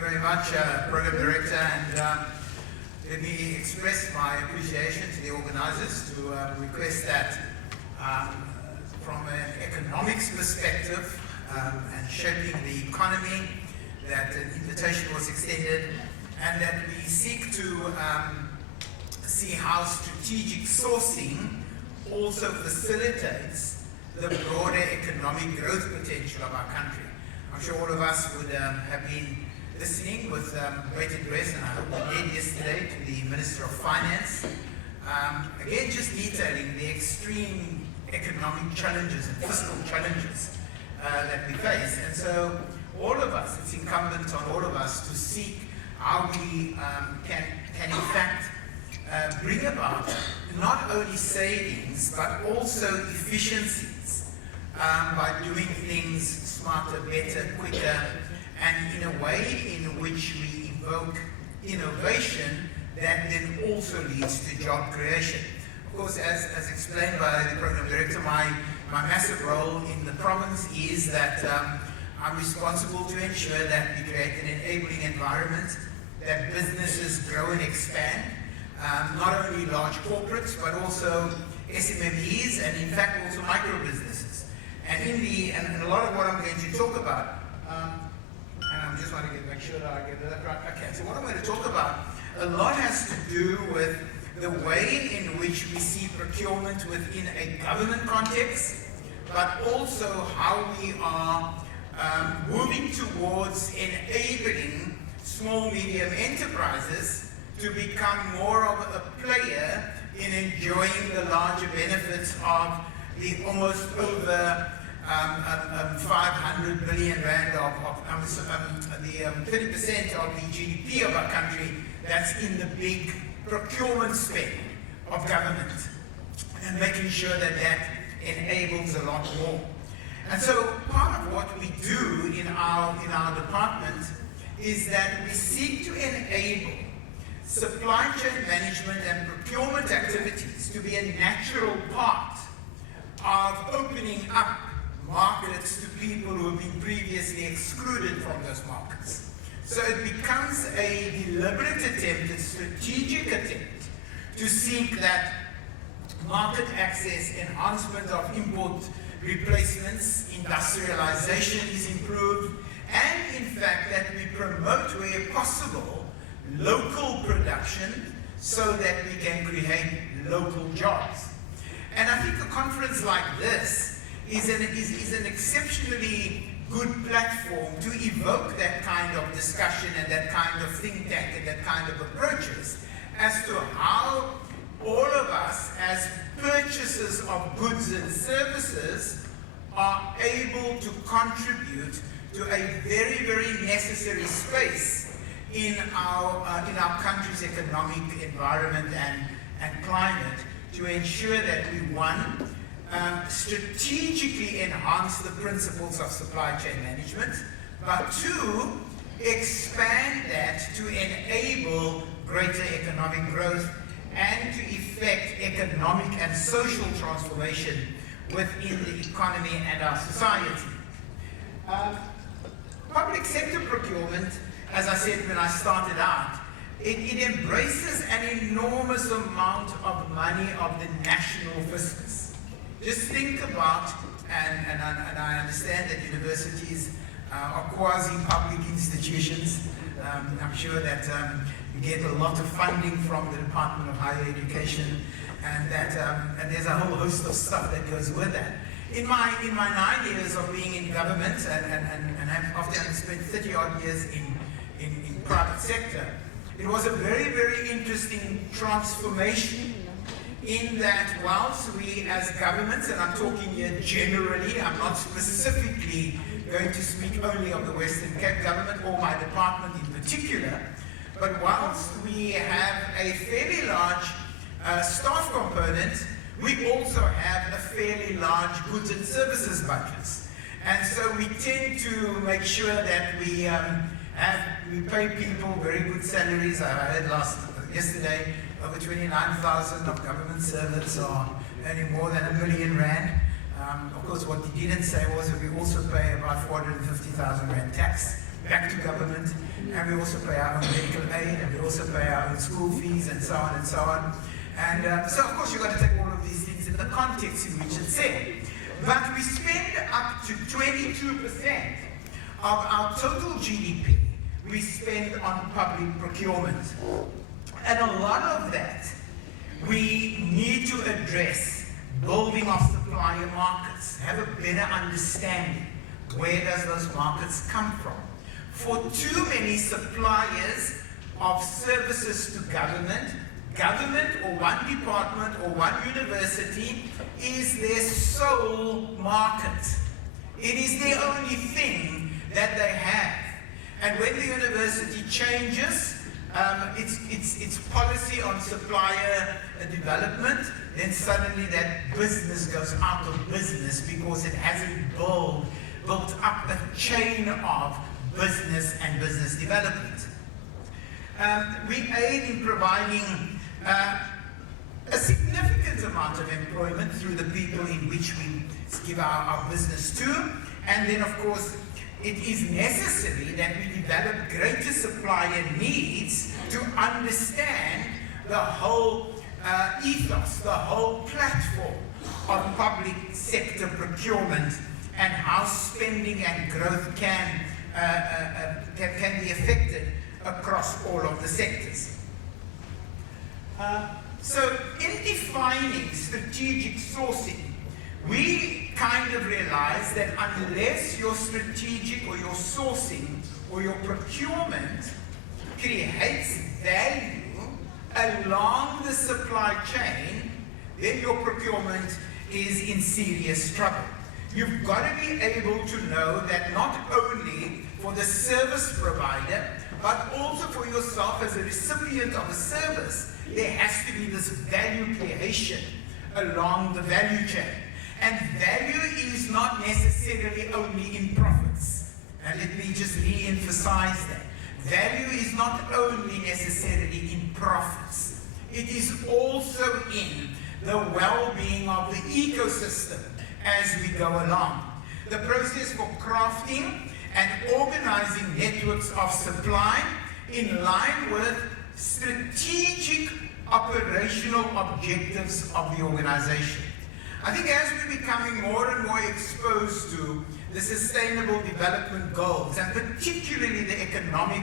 you very much, Program Director, and let me express my appreciation to the organizers to request that from an economics perspective and shaping the economy, that an invitation was extended, and that we seek to see how strategic sourcing also facilitates the broader economic growth potential of our country. I'm sure all of us would have been listening with great interest, and I hope we did yesterday, to the Minister of Finance, again just detailing the extreme economic challenges and fiscal challenges that we face. And so all of us, it's incumbent on all of us to seek how we can in fact bring about not only savings but also efficiencies by doing things smarter, better, quicker, and in a way in which we evoke innovation that then also leads to job creation. Of course, as explained by the Program Director, my massive role in the province is that I'm responsible to ensure that we create an enabling environment, that businesses grow and expand, not only large corporates, but also SMMEs, and in fact also micro businesses. And a lot of what I'm going to talk about, and I just want to make sure that I get that right. Okay, so what I'm going to talk about, a lot has to do with the way in which we see procurement within a government context, but also how we are moving towards enabling small, medium enterprises to become more of a player in enjoying the larger benefits of the almost over 500 billion rand the 30% of the GDP of our country that's in the big procurement spend of government, and making sure that that enables a lot more. And so part of what we do in our department is that we seek to enable supply chain management and procurement activities to be a natural part of opening up markets to people who have been previously excluded from those markets. So it becomes a deliberate attempt, a strategic attempt, to seek that market access, enhancement of import replacements, industrialization is improved, and in fact that we promote where possible local production so that we can create local jobs. And I think a conference like this is an exceptionally good platform to evoke that kind of discussion and that kind of think tank and that kind of approaches as to how all of us as purchasers of goods and services are able to contribute to a very, very necessary space in our country's economic environment and climate, to ensure that we, one, strategically enhance the principles of supply chain management, but two, expand that to enable greater economic growth and to effect economic and social transformation within the economy and our society. Public sector procurement, as I said when I started out, it embraces an enormous amount of money of the national fiscus. Just think about, and I understand that universities are quasi-public institutions. I'm sure that you get a lot of funding from the Department of Higher Education, and that and there's a whole host of stuff that goes with that. In my 9 years of being in government, and after having spent 30 odd years in private sector, it was a very, very interesting transformation, in that whilst we as governments, and I'm talking here generally, I'm not specifically going to speak only of the Western Cape government or my department in particular, but whilst we have a fairly large staff component, we also have a fairly large goods and services budgets. And so we tend to make sure that we pay people very good salaries. I heard yesterday over 29,000 of government servants are earning more than R1 million. Of course, what he didn't say was that we also pay about 450,000 rand tax back to government, and we also pay our own medical aid, and we also pay our own school fees, and so on and so on. And so, of course, you've got to take all of these things in the context in which it's said. But we spend up to 22% of our total GDP we spend on public procurement. And a lot of that we need to address, building of supplier markets, have a better understanding. Where does those markets come from? For too many suppliers of services to government or one department or one university is their sole market. It is the only thing that they have. And when the university changes its policy on supplier development, then suddenly that business goes out of business because it hasn't built up a chain of business and business development. We aid in providing a significant amount of employment through the people in which we give our business to. And then, of course, it is necessary that we develop greater supplier needs to understand the whole ethos, the whole platform of public sector procurement and how spending and growth can be affected across all of the sectors. So in defining strategic sourcing, we kind of realize that unless your strategic or your sourcing or your procurement creates value along the supply chain, then your procurement is in serious trouble. You've got to be able to know that not only for the service provider, but also for yourself as a recipient of a service, there has to be this value creation along the value chain. And value is not necessarily only in profits. And let me just re-emphasize that. Value is not only necessarily in profits. It is also in the well-being of the ecosystem as we go along. The process for crafting and organizing networks of supply in line with strategic operational objectives of the organization. I think as we're becoming more and more exposed to the Sustainable Development Goals, and particularly the economic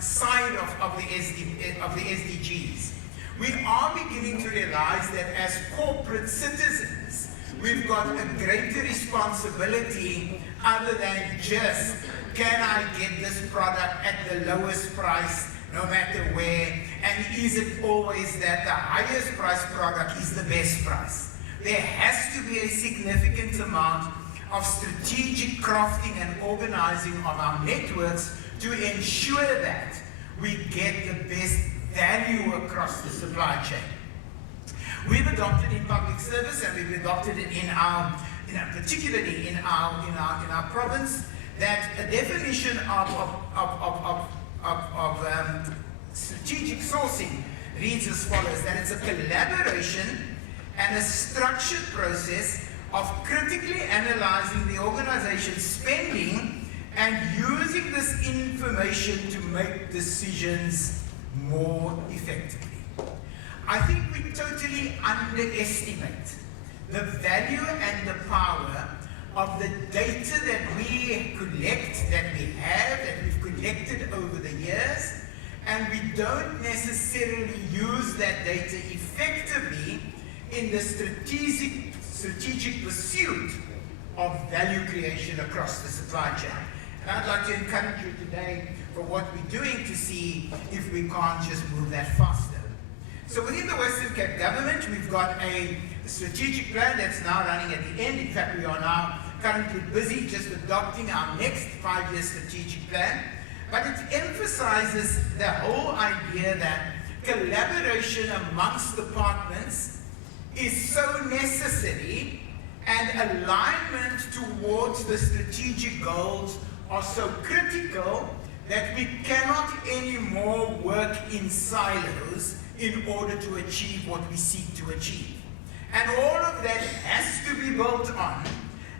side of the SDGs, we are beginning to realize that as corporate citizens, we've got a greater responsibility other than just, can I get this product at the lowest price no matter where, and is it always that the highest price product is the best price? There has to be a significant amount of strategic crafting and organizing of our networks to ensure that we get the best value across the supply chain. We've adopted in public service, and we've adopted it in our, particularly in our province, that a definition of strategic sourcing reads as follows: that it's a collaboration and a structured process of critically analyzing the organization's spending and using this information to make decisions more effectively. I think we totally underestimate the value and the power of the data that we collect, that we have, that we've collected over the years, and we don't necessarily use that data effectively in the strategic pursuit of value creation across the supply chain. And I'd like to encourage you today for what we're doing to see if we can't just move that faster. So within the Western Cape government, we've got a strategic plan that's now running at the end. In fact, we are now currently busy just adopting our next 5-year strategic plan. But it emphasizes the whole idea that collaboration amongst departments is so necessary, and alignment towards the strategic goals are so critical that we cannot anymore work in silos in order to achieve what we seek to achieve. And all of that has to be built on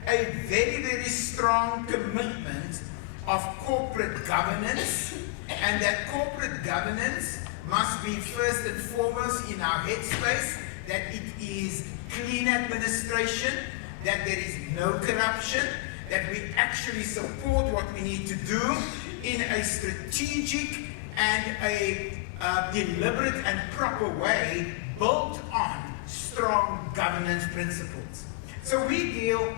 a very, very strong commitment of corporate governance, and that corporate governance must be first and foremost in our headspace, that it is clean administration, that there is no corruption, that we actually support what we need to do in a strategic and a deliberate and proper way built on strong governance principles. So we deal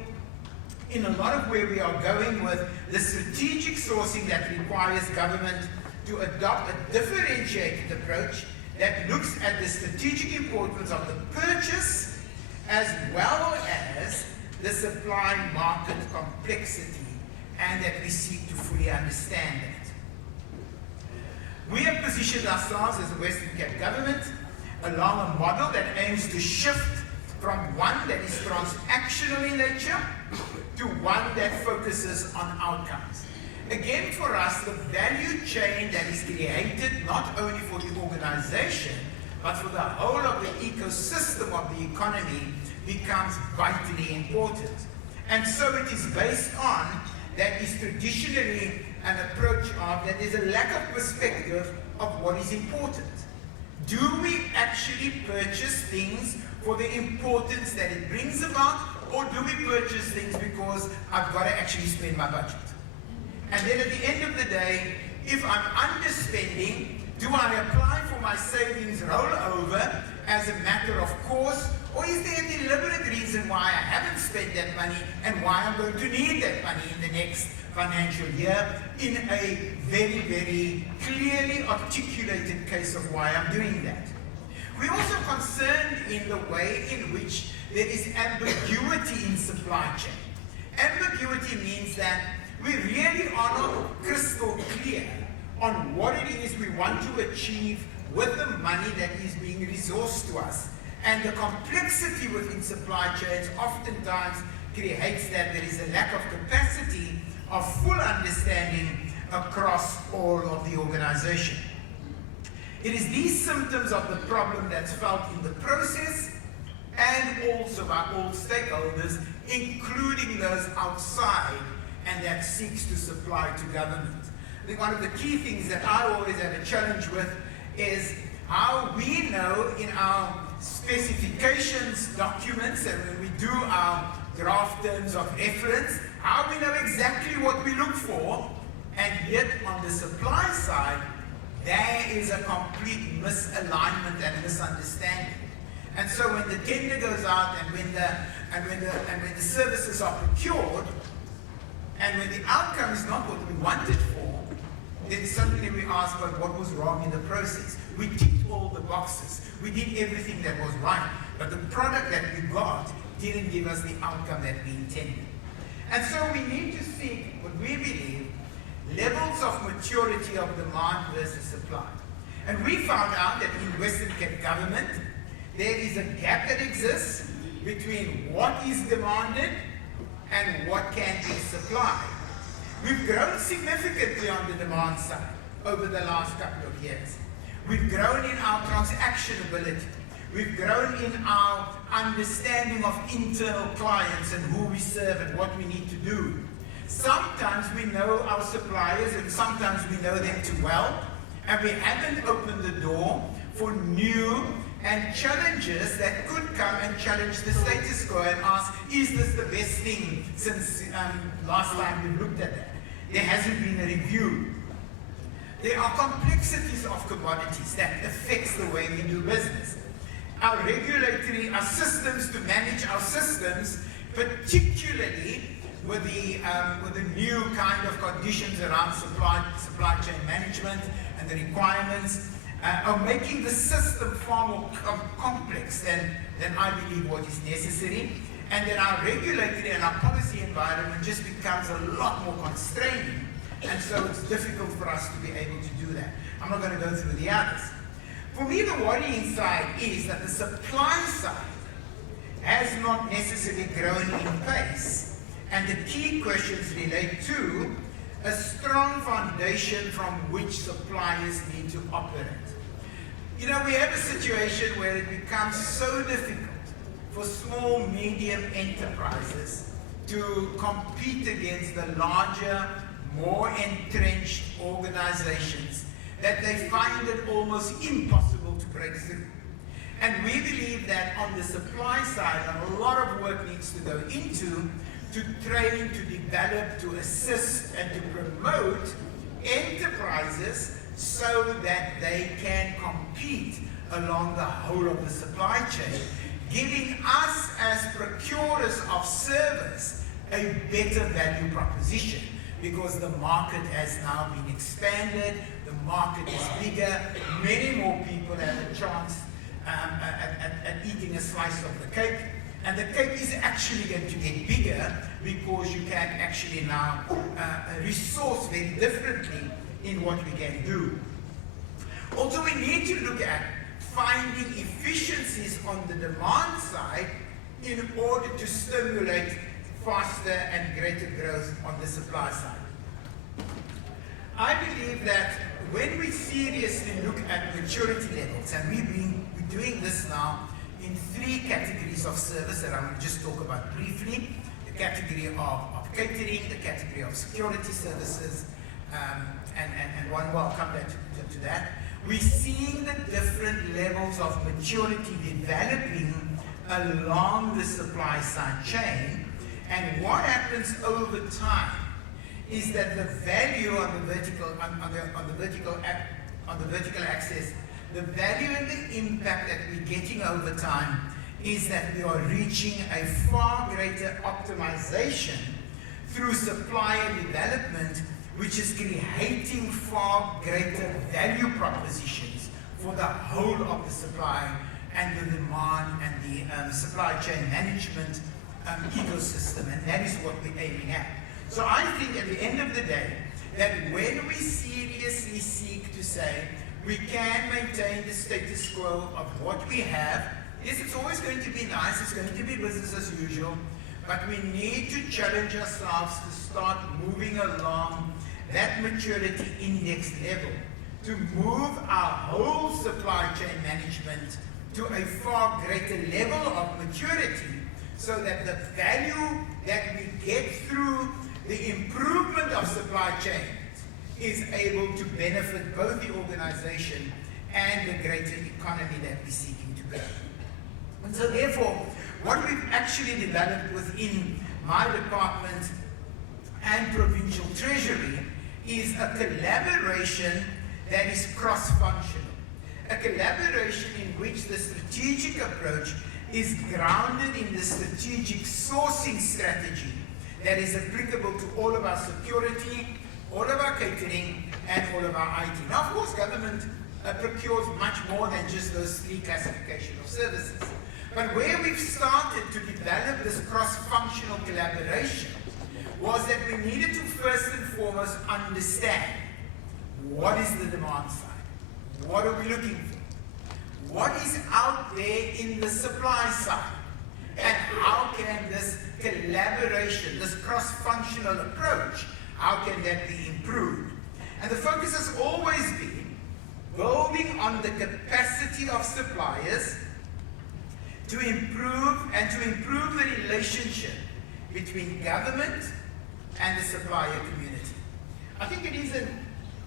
in a lot of where we are going with the strategic sourcing that requires government to adopt a differentiated approach that looks at the strategic importance of the purchase as well as the supply market complexity, and that we seek to fully understand it. We have positioned ourselves as a Western Cape government along a model that aims to shift from one that is transactional in nature to one that focuses on outcomes. Again, for us, the value chain that is created not only for the organization, but for the whole of the ecosystem of the economy becomes vitally important. And so it is based on that is traditionally an approach of that there's a lack of perspective of what is important. Do we actually purchase things for the importance that it brings about, or do we purchase things because I've got to actually spend my budget? And then at the end of the day, if I'm underspending, do I apply for my savings rollover as a matter of course, or is there a deliberate reason why I haven't spent that money and why I'm going to need that money in the next financial year in a very, very clearly articulated case of why I'm doing that? We're also concerned in the way in which there is ambiguity in supply chain. Ambiguity means that we really are not crystal clear on what it is we want to achieve with the money that is being resourced to us. And the complexity within supply chains oftentimes creates that there is a lack of capacity of full understanding across all of the organization. It is these symptoms of the problem that's felt in the process and also by all stakeholders, including those outside and that seeks to supply to government. I think one of the key things that I always have a challenge with is how we know in our specifications documents and when we do our draft terms of reference, how we know exactly what we look for, and yet on the supply side, there is a complete misalignment and misunderstanding. And so when the tender goes out and when the services are procured, and when the outcome is not what we wanted for, then suddenly we ask, but what was wrong in the process? We ticked all the boxes. We did everything that was right, but the product that we got didn't give us the outcome that we intended. And so we need to seek what we believe levels of maturity of demand versus supply. And we found out that in Western Cape government, there is a gap that exists between what is demanded and what can be supplied. We've grown significantly on the demand side over the last couple of years. We've grown in our transactionability. We've grown in our understanding of internal clients and who we serve and what we need to do. Sometimes we know our suppliers and sometimes we know them too well, and we haven't opened the door for new and challenges that could come and challenge the status quo and ask, is this the best thing since last time we looked at that? There hasn't been a review. There are complexities of commodities that affects the way we do business. Our systems to manage our systems, particularly with the new kind of conditions around supply chain management and the requirements, are making the system far more complex than I believe what is necessary, and then our regulatory and our policy environment just becomes a lot more constraining, and so it's difficult for us to be able to do that. I'm not going to go through the others. For me, the worrying side is that the supply side has not necessarily grown in pace, and the key questions relate to a strong foundation from which suppliers need to operate. You know, we have a situation where it becomes so difficult for small, medium enterprises to compete against the larger, more entrenched organizations that they find it almost impossible to break through. And we believe that on the supply side, a lot of work needs to go into to train, to develop, to assist, and to promote enterprises so that they can compete along the whole of the supply chain, giving us as procurers of service a better value proposition, because the market has now been expanded, the market is bigger, many more people have a chance at eating a slice of the cake, and the cake is actually going to get bigger because you can actually now resource very differently in what we can do. Also, we need to look at finding efficiencies on the demand side in order to stimulate faster and greater growth on the supply side. I believe that when we seriously look at maturity levels, and we're doing this now in 3 categories of service that I'm going to just talk about briefly: the category of catering, the category of security services, and one more, I'll come back to that. We're seeing the different levels of maturity developing along the supply side chain, and what happens over time is that the value on the vertical axis, the value and the impact that we're getting over time is that we are reaching a far greater optimization through supplier development, which is creating far greater value propositions for the whole of the supply and the demand and the supply chain management ecosystem, and that is what we're aiming at. So I think at the end of the day, that when we seriously seek to say we can maintain the status quo of what we have, yes, it's always going to be nice, it's going to be business as usual, but we need to challenge ourselves to start moving along that maturity index level, to move our whole supply chain management to a far greater level of maturity, so that the value that we get through the improvement of supply chains is able to benefit both the organization and the greater economy that we're seeking to grow. And so therefore, what we've actually developed within my department and provincial treasury is a collaboration that is cross-functional. A collaboration in which the strategic approach is grounded in the strategic sourcing strategy that is applicable to all of our security, all of our catering, and all of our IT. Now, of course, government procures much more than just those 3 classifications of services. But where we've started to develop this cross-functional collaboration was that we needed to first and foremost understand what is the demand side, what are we looking for, what is out there in the supply side, and how can this collaboration, this cross-functional approach, how can that be improved? And the focus has always been building on the capacity of suppliers to improve the relationship between government and the supplier community. I think it is an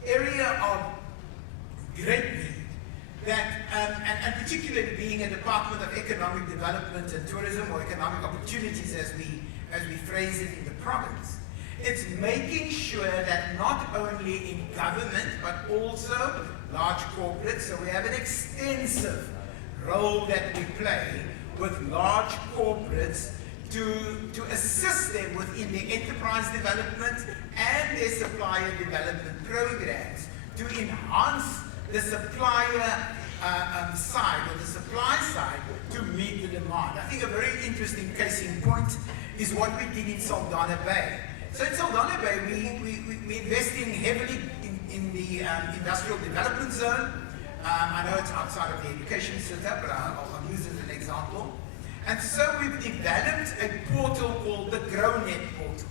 area of great need that, and particularly being a Department of Economic Development and Tourism, or Economic Opportunities as we phrase it in the province, it's making sure that not only in government but also large corporates, so we have an extensive role that we play with large corporates to assist them within their enterprise development and their supplier development programs to enhance the supplier side, or the supply side, to meet the demand. I think a very interesting case in point is what we did in Saldanha Bay. So in Saldanha Bay, we're investing heavily in the industrial development zone. I know it's outside of the education setup, but I'll use it as an example. And so we've developed a portal called the GrowNet portal.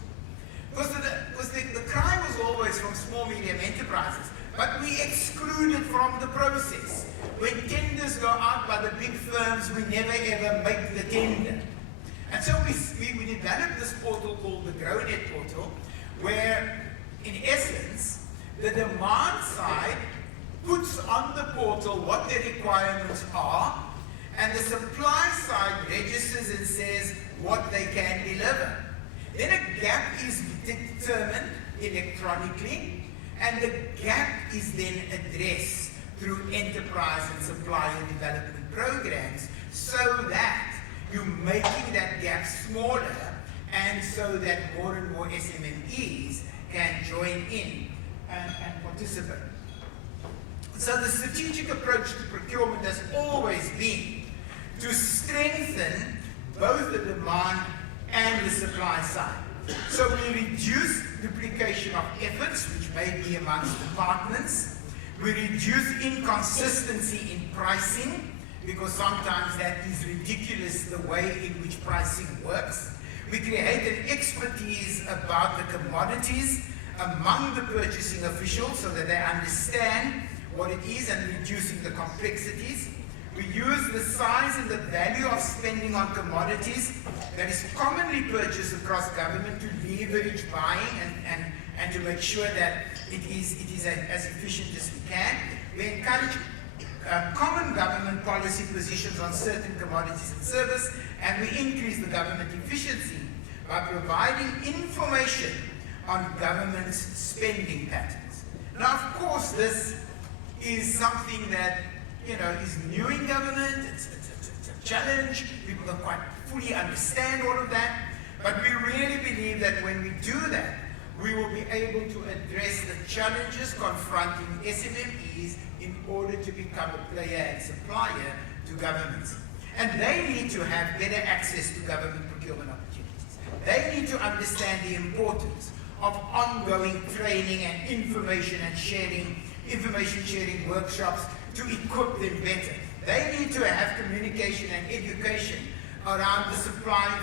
Because the cry was always from small, medium enterprises, but we excluded from the process. When tenders go out by the big firms, we never ever make the tender. And so we developed this portal called the GrowNet portal, where In essence, the demand side puts on the portal what the requirements are, and the supply side registers and says what they can deliver. Then a gap is determined electronically, and the gap is then addressed through enterprise and supplier development programs, so that you're making that gap smaller, and so that more and more SMMEs can join in and participate. So the strategic approach to procurement has always been to strengthen both the demand and the supply side. So we reduce duplication of efforts, which may be amongst departments. We reduce inconsistency in pricing, because sometimes that is ridiculous, the way in which pricing works. We create an expertise about the commodities among the purchasing officials so that they understand what it is, and reducing the complexities. We use the size and the value of spending on commodities that is commonly purchased across government to leverage buying and to make sure that it is as efficient as we can. We encourage common government policy positions on certain commodities and service, and we increase the government efficiency by providing information on government spending patterns. Now, of course, this is something that is new in government. It's a challenge. People don't quite fully understand all of that. But we really believe that when we do that, we will be able to address the challenges confronting SMMEs in order to become a player and supplier to governments. And they need to have better access to government procurement opportunities. They need to understand the importance of ongoing training and information sharing workshops to equip them better. They need to have communication and education around the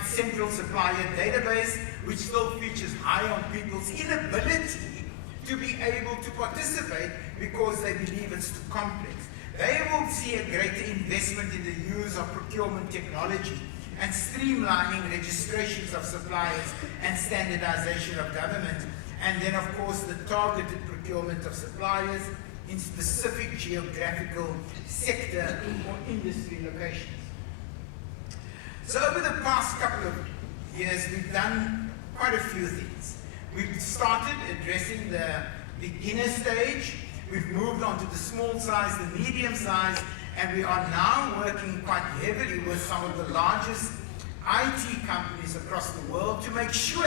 central supplier database, which still features high on people's inability to be able to participate because they believe it's too complex. They will see a greater investment in the use of procurement technology and streamlining registrations of suppliers and standardization of government, and then of course the targeted procurement of suppliers in specific geographical sector or industry locations. So over the past couple of years, we've done quite a few things. We've started addressing the beginner stage. We've moved on to the small size, the medium size, and we are now working quite heavily with some of the largest IT companies across the world to make sure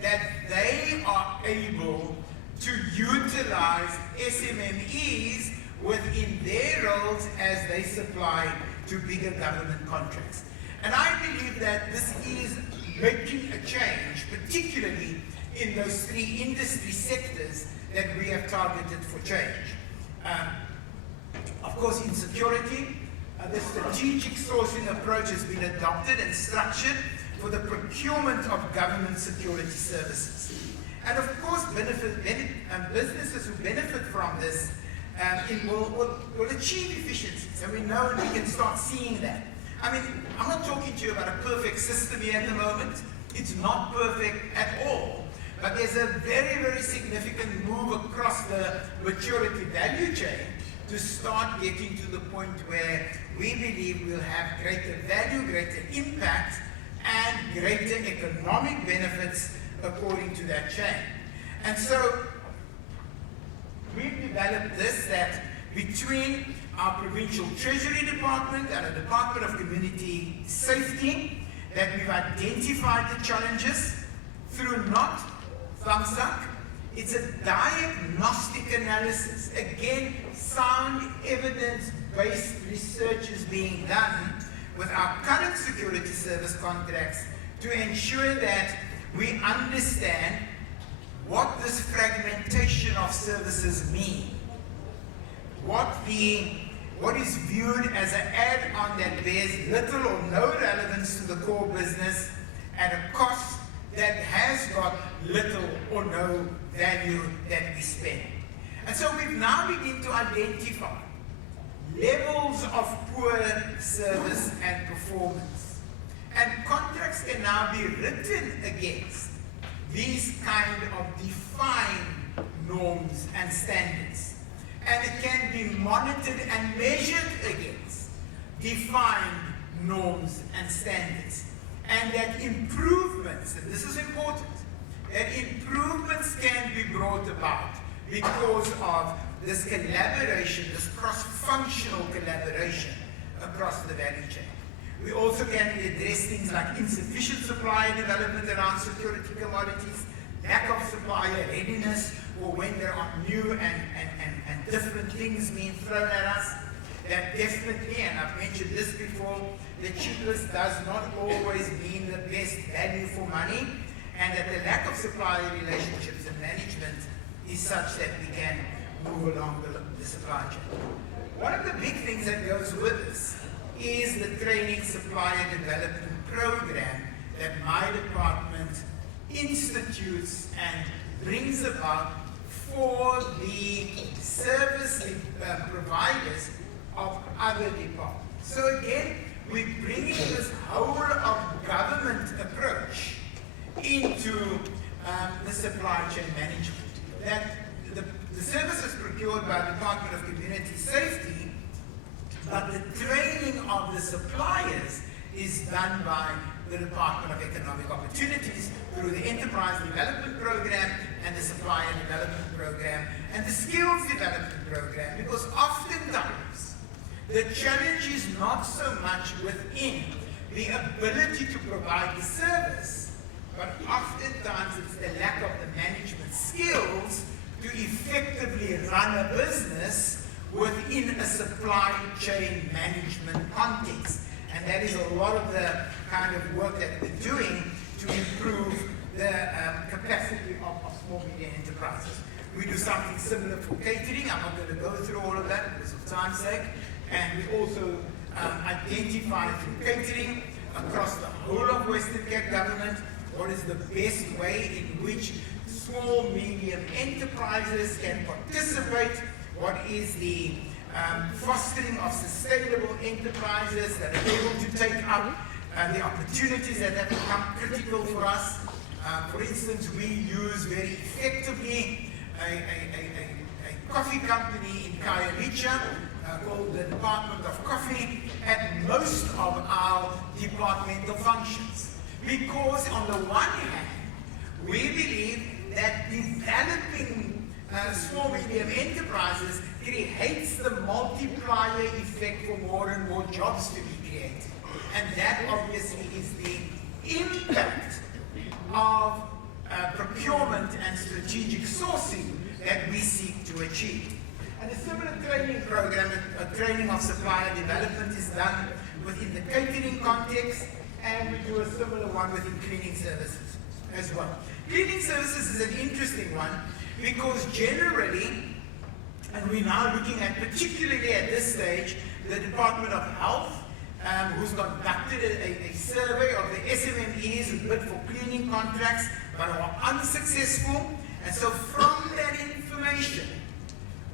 that they are able to utilize SMMEs within their roles as they supply to bigger government contracts. And I believe that this is making a change, particularly in those three industry sectors that we have targeted for change. Of course, in security, the strategic sourcing approach has been adopted and structured for the procurement of government security services. And of course, businesses who benefit from this will achieve efficiencies, and we know and we can start seeing that. I mean, I'm not talking to you about a perfect system here at the moment. It's not perfect at all. But there's a very, very significant move across the maturity value chain to start getting to the point where we believe we'll have greater value, greater impact, and greater economic benefits according to that chain. And so we've developed this, that between our provincial treasury department and the Department of Community Safety, that we've identified the challenges through not thumbs up. It's a diagnostic analysis. Again, sound evidence-based research is being done with our current security service contracts to ensure that we understand what this fragmentation of services mean. What is viewed as an add-on that bears little or no relevance to the core business at a cost that has got little or no value that we spend. And so we've now begun to identify levels of poor service and performance. And contracts can now be written against these kind of defined norms and standards. And it can be monitored and measured against defined norms and standards. And that improvements, and this is important, that improvements can be brought about because of this collaboration, this cross-functional collaboration across the value chain. We also can address things like insufficient supplier development around security commodities, lack of supplier readiness, or when there are new and different things being thrown at us. That definitely, and I've mentioned this before, the cheapest does not always mean the best value for money, and that the lack of supplier relationships and management is such that we can move along the supply chain. One of the big things that goes with this is the training supplier development program that my department institutes and brings about for the service providers of other departments. So again, we're bringing this whole of government approach into the supply chain management. That the services procured by the Department of Community Safety, but the training of the suppliers is done by the Department of Economic Opportunities through the Enterprise Development Program and the Supplier Development Program and the Skills Development Program, because oftentimes the challenge is not so much within the ability to provide the service, but oftentimes it's the lack of the management skills to effectively run a business within a supply chain management context. And that is a lot of the kind of work that we're doing to improve the capacity of small medium enterprises. We do something similar for catering. I'm not going to go through all of that because of time's sake. And we also identify through catering across the whole of Western Cape government what is the best way in which small, medium enterprises can participate, what is the fostering of sustainable enterprises that are able to take up the opportunities that have become critical for us. For instance, we use very effectively a coffee company in Khayelitsha called the Department of Coffee at most of our departmental functions. Because on the one hand, we believe that developing small medium enterprises creates the multiplier effect for more and more jobs to be created. And that obviously is the impact of procurement and strategic sourcing that we seek to achieve. And a similar training program, a training of supplier development, is done within the catering context, and we do a similar one within cleaning services as well. Cleaning services is an interesting one because generally, and we're now looking at, particularly at this stage, the Department of Health, who's conducted a survey of the SMMEs who bid for cleaning contracts but are unsuccessful. And so from that information,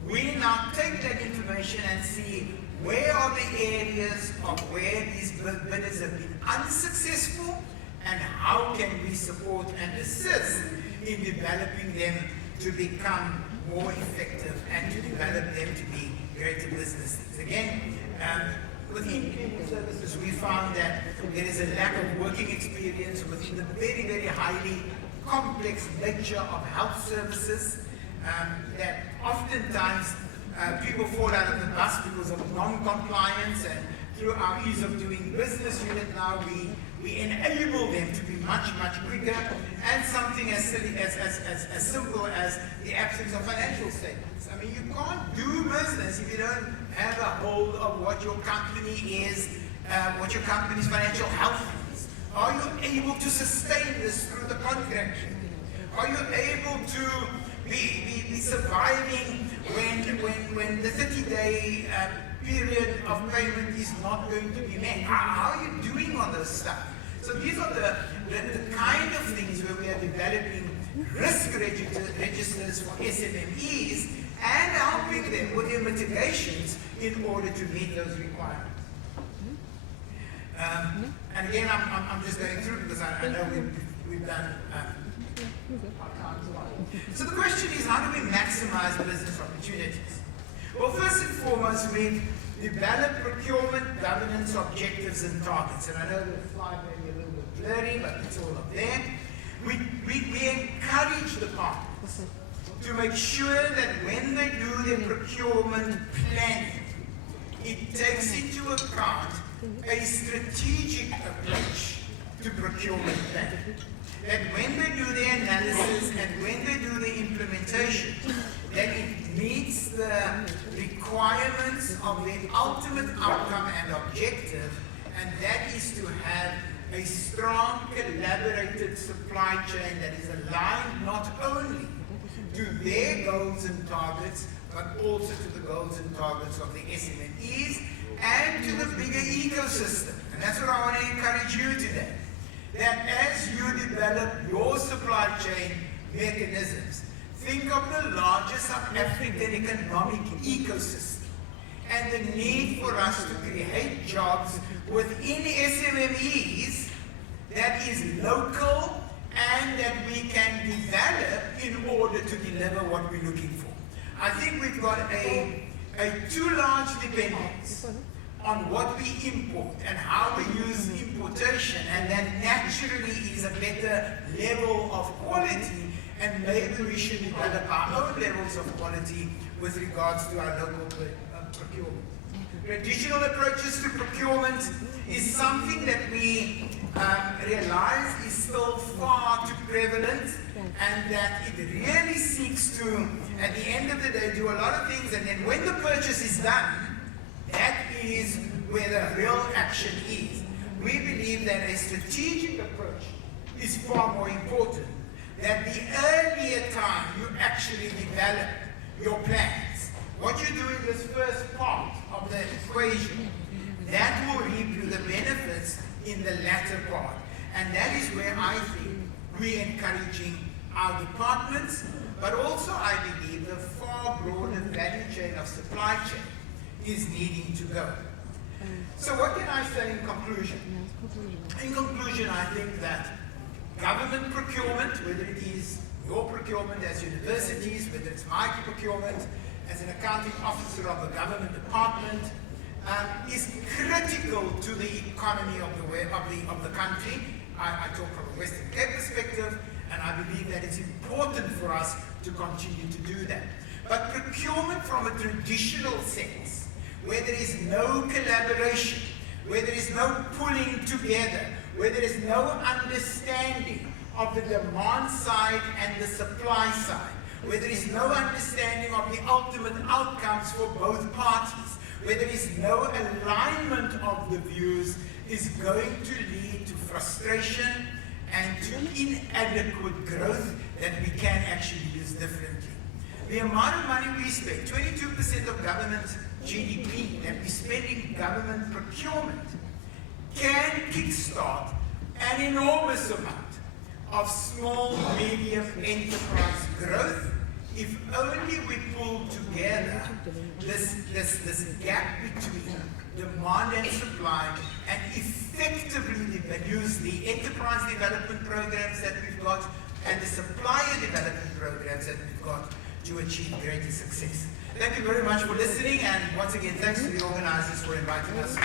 we now take that information and see where are the areas of where these bidders have been unsuccessful and how can we support and assist in developing them to become more effective and to develop them to be greater businesses. Again, within cleaning services, we found that there is a lack of working experience within the very, very highly complex nature of health services, that oftentimes people fall out of the bus because of non-compliance, and through our ease of doing business unit now, we enable them to be much, much quicker, and something as silly as simple as the absence of financial statements. I mean, you can't do business if you don't have a hold of what your company is, what your company's financial health is. Are you able to sustain this through the contract? Are you able to be surviving when the 30-day period of payment is not going to be met? How are you doing on those stuff? So these are the kind of things where we are developing risk registers for SMMEs and helping them with their mitigations in order to meet those requirements. And again, I'm just going through because I know we've done So the question is, how do we maximize business opportunities? Well, first and foremost, we develop procurement governance objectives and targets. And I know the slide may be a little bit blurry, but it's all up there. We encourage the partners to make sure that when they do their procurement planning, it takes into account a strategic approach to procurement planning. That when they do the analysis and when they do the implementation, that it meets the requirements of the ultimate outcome and objective, and that is to have a strong collaborated supply chain that is aligned not only to their goals and targets, but also to the goals and targets of the SMEs and to the bigger ecosystem. And that's what I want to encourage you today. That as you develop your supply chain mechanisms, think of the larger South African economic ecosystem and the need for us to create jobs within SMEs that is local and that we can develop in order to deliver what we're looking for. I think we've got a too large dependence on what we import and how we use importation, and that naturally is a better level of quality, and maybe we should develop our own levels of quality with regards to our local procurement. Traditional approaches to procurement is something that we realize is still far too prevalent, and that it really seeks to, at the end of the day, do a lot of things, and then when the purchase is done, that is where the real action is. We believe that a strategic approach is far more important. That the earlier time you actually develop your plans, what you do in this first part of the equation, that will reap you the benefits in the latter part. And that is where I think we're encouraging our departments, but also I believe the far broader value chain of supply chain is needing to go. So what can I say in conclusion? In conclusion, I think that government procurement, whether it is your procurement as universities, whether it's my procurement as an accounting officer of a government department, is critical to the economy of the country. I talk from a Western Cape perspective, and I believe that it's important for us to continue to do that. But procurement from a traditional sense, where there is no collaboration, where there is no pulling together, where there is no understanding of the demand side and the supply side, where there is no understanding of the ultimate outcomes for both parties, where there is no alignment of the views, is going to lead to frustration and to inadequate growth that we can actually use differently. The amount of money we spend, 22% of government GDP that we spend in government procurement, can kickstart an enormous amount of small, medium enterprise growth if only we pull together this gap between demand and supply and effectively use the enterprise development programs that we've got and the supplier development programs that we've got to achieve greater success. Thank you very much for listening, and once again, thanks to the organizers for inviting us.